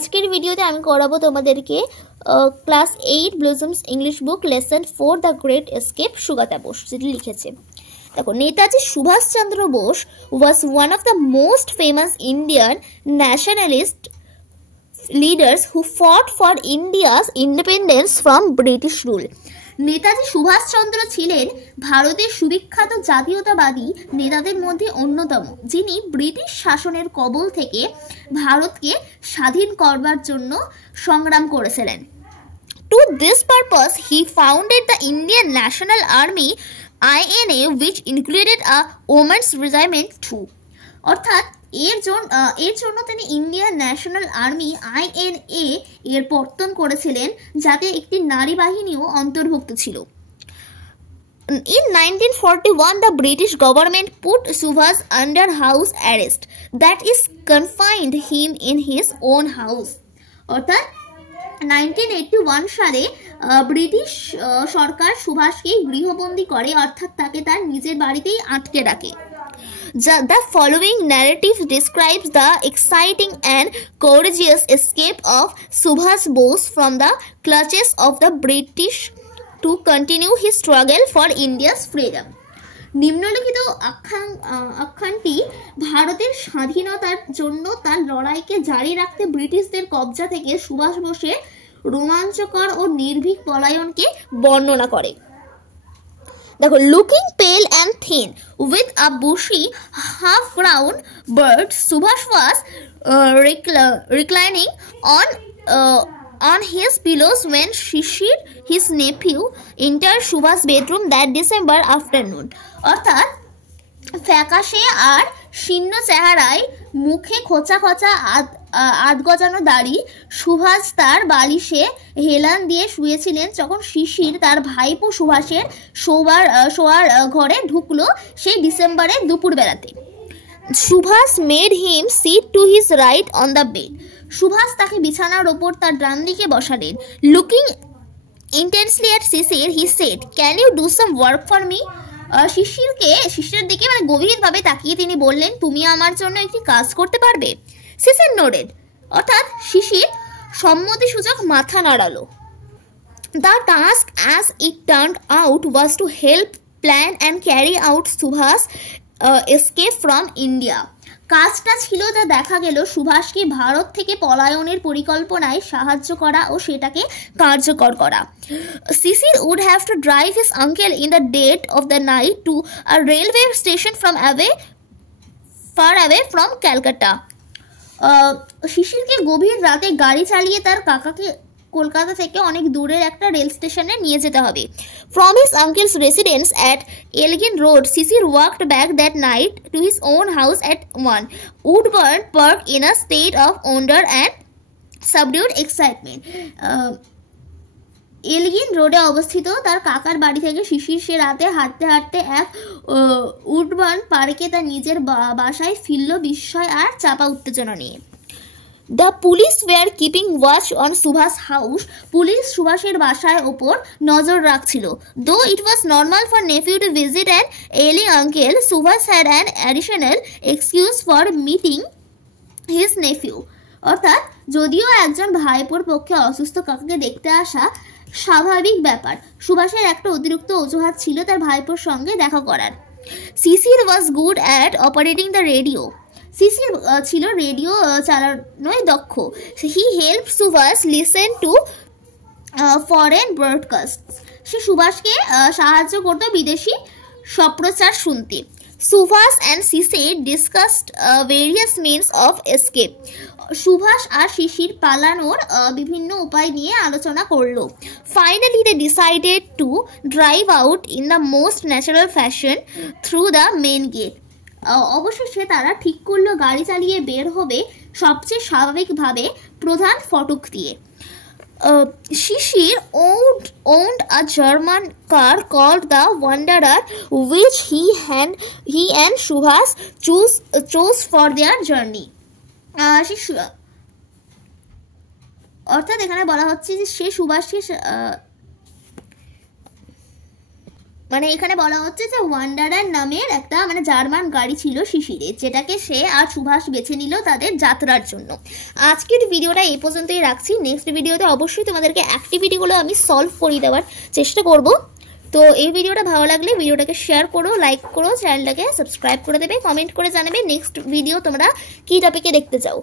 আজকের ভিডিওতে আমি করাবো তোমাদেরকে class 8 Blossoms English book lesson 4 the great escape Sugata Bose যেটি লিখেছে। দেখো, Netaji Subhas Chandra Bose was one of the most famous Indian nationalist leaders who fought for India's independence from British rule. Netaji Subhas Chandra ছিলেন ভারতের সুবিখ্যাত জাতীয়তাবাদী নেতাদের মধ্যে অন্যতম, যিনি ব্রিটিশ শাসনের কবল থেকে ভারতকে স্বাধীন করবার জন্য সংগ্রাম করেছিলেন। To this purpose, he founded the Indian National Army INA, which included a women's regiment too. অর্থাৎ এর জন্য তিনি ইন্ডিয়ান ন্যাশনাল আর্মি INA এর পত্তন করেছিলেন, যাতে একটি নারী বাহিনীও অন্তর্ভুক্ত ছিল। In 1941, the British government put Subhas under house arrest, that is, confined him in his own house. অর্থাৎ 1981 সালে ব্রিটিশ সরকার সুভাষকে গৃহবন্দী করে, অর্থাৎ তাকে তার নিজের বাড়িতেই আটকে রাখে। The following narrative describes the exciting and courageous escape of Subhas Bose from the clutches of the British to continue his struggle for India's freedom. নিম্নলিখিত আখ্যানটি ভারতের স্বাধীনতার জন্য তার লড়াইকে জারি রাখতে ব্রিটিশদের কবজা থেকে সুভাষ বোসের রোমাঞ্চকর ও নির্ভীক পলায়নকে বর্ণনা করে। দেখো, looking pale and thin with a bushy half crown beard, Subhas was reclining on his pillows when Shishir, his nephew, entered Subha's bedroom that December afternoon. অর্থাৎ ফ্যাকাশে আর শীর্ণ চেহারায়, মুখে খোঁচা খোঁচা আধ গজানো দাড়ি, সুভাষ তার বালিশে হেলান দিয়ে শুয়েছিলেন যখন শিশির তার ভাইপো সুভাষের শোয়ার ঘরে ঢুকলো সেই ডিসেম্বরের দুপুরবেলাতে। Subhas made him sit to his right on the bed. Subhas তাকে বিছানার ওপর তার ডান দিকে বসালেন। Looking intensely at Sisir, he said, can you do some work for me? শিশিরের দিকে গভীরভাবে তাকিয়ে তিনি বললেন, তুমি আমার জন্য একটি কাজ করতে পারবে? শিশির নোডেড, অর্থাৎ শিশির সম্মতিসূচক মাথা নাড়ালো। The task as it turned out was to help plan and carry out Subhas escape from India. কাজটা ছিল, যা দেখা গেল, সুভাষকে ভারত থেকে পলায়নের পরিকল্পনায় সাহায্য করা ও সেটাকে কার্যকর করা। Sisir would have to drive his uncle in the dead of the night to a railway station far away from Calcutta. শিশিরকে গভীর রাতে গাড়ি চালিয়ে তার কাকাকে কলকাতা থেকে অনেক দূরের একটা রেল স্টেশনে নিয়ে যেতে হবে। From his uncle's residence at Elgin road, Sisir walked back that night to his own house at 1 Woodburn park in a state of wonder and subdued excitement. Elgin রোডে অবস্থিত তার কাকার বাড়ি থেকে শিশির সে রাতে হাঁটতে হাঁটতে এক উডবার্ন পার্কে তার নিজের বাসায় ফিরল বিস্ময় আর চাপা উত্তেজনা নিয়ে। The police were keeping watch on Subhas house. Police সুভাষের বাসায় ওপর নজর রাখছিল। Though it was normal for nephew to visit an ailing uncle, Subhas had an additional excuse for meeting his nephew. অর্থাৎ যদিও একজন ভাইপোর পক্ষে অসুস্থ কাকাকে দেখতে আসা স্বাভাবিক ব্যাপার, সুভাষের একটা অতিরিক্ত অজুহাত ছিল তার ভাইপোর সঙ্গে দেখা করার। Shishir was good at operating the radio. Shishir ছিল রেডিও চালানোয় দক্ষ। He help Subhash listen to foreign broadcast. সে সুভাষকে সাহায্য করতো বিদেশি সম্প্রচার শুনতে। Subhash and Shishir discussed various means of escape. Subhash আর শিশির পালানোর বিভিন্ন উপায় নিয়ে আলোচনা করলো। Finally they decided to drive out in the most natural fashion through the main gate. অবশেষে তারা ঠিক করলো গাড়ি চালিয়ে বের হবে সবচেয়ে স্বাভাবিকভাবে প্রধান ফটক দিয়ে। শিশির owned a German car called the Wanderer, which he and Subhash chose for their journey. অর্থাৎ এখানে বলা হচ্ছে যে সে সুভাষকে মানে এখানে বলা হচ্ছে যে ওয়ান্ডারার নামের একটা মানে জার্মান গাড়ি ছিল শিশিরের, যেটাকে সে আর সুভাষ বেছে নিল তাদের যাত্রার জন্য। আজকের ভিডিওটা এই পর্যন্তই রাখছি। নেক্সট ভিডিওতে অবশ্যই তোমাদেরকে অ্যাক্টিভিটিগুলো আমি সলভ করিয়ে দেওয়ার চেষ্টা করব। তো এই ভিডিওটা ভালো লাগলে ভিডিওটাকে শেয়ার করো, লাইক করো, চ্যানেলটাকে সাবস্ক্রাইব করে দেবে, কমেন্ট করে জানাবে নেক্সট ভিডিও তোমরা কী টপিকে দেখতে চাও।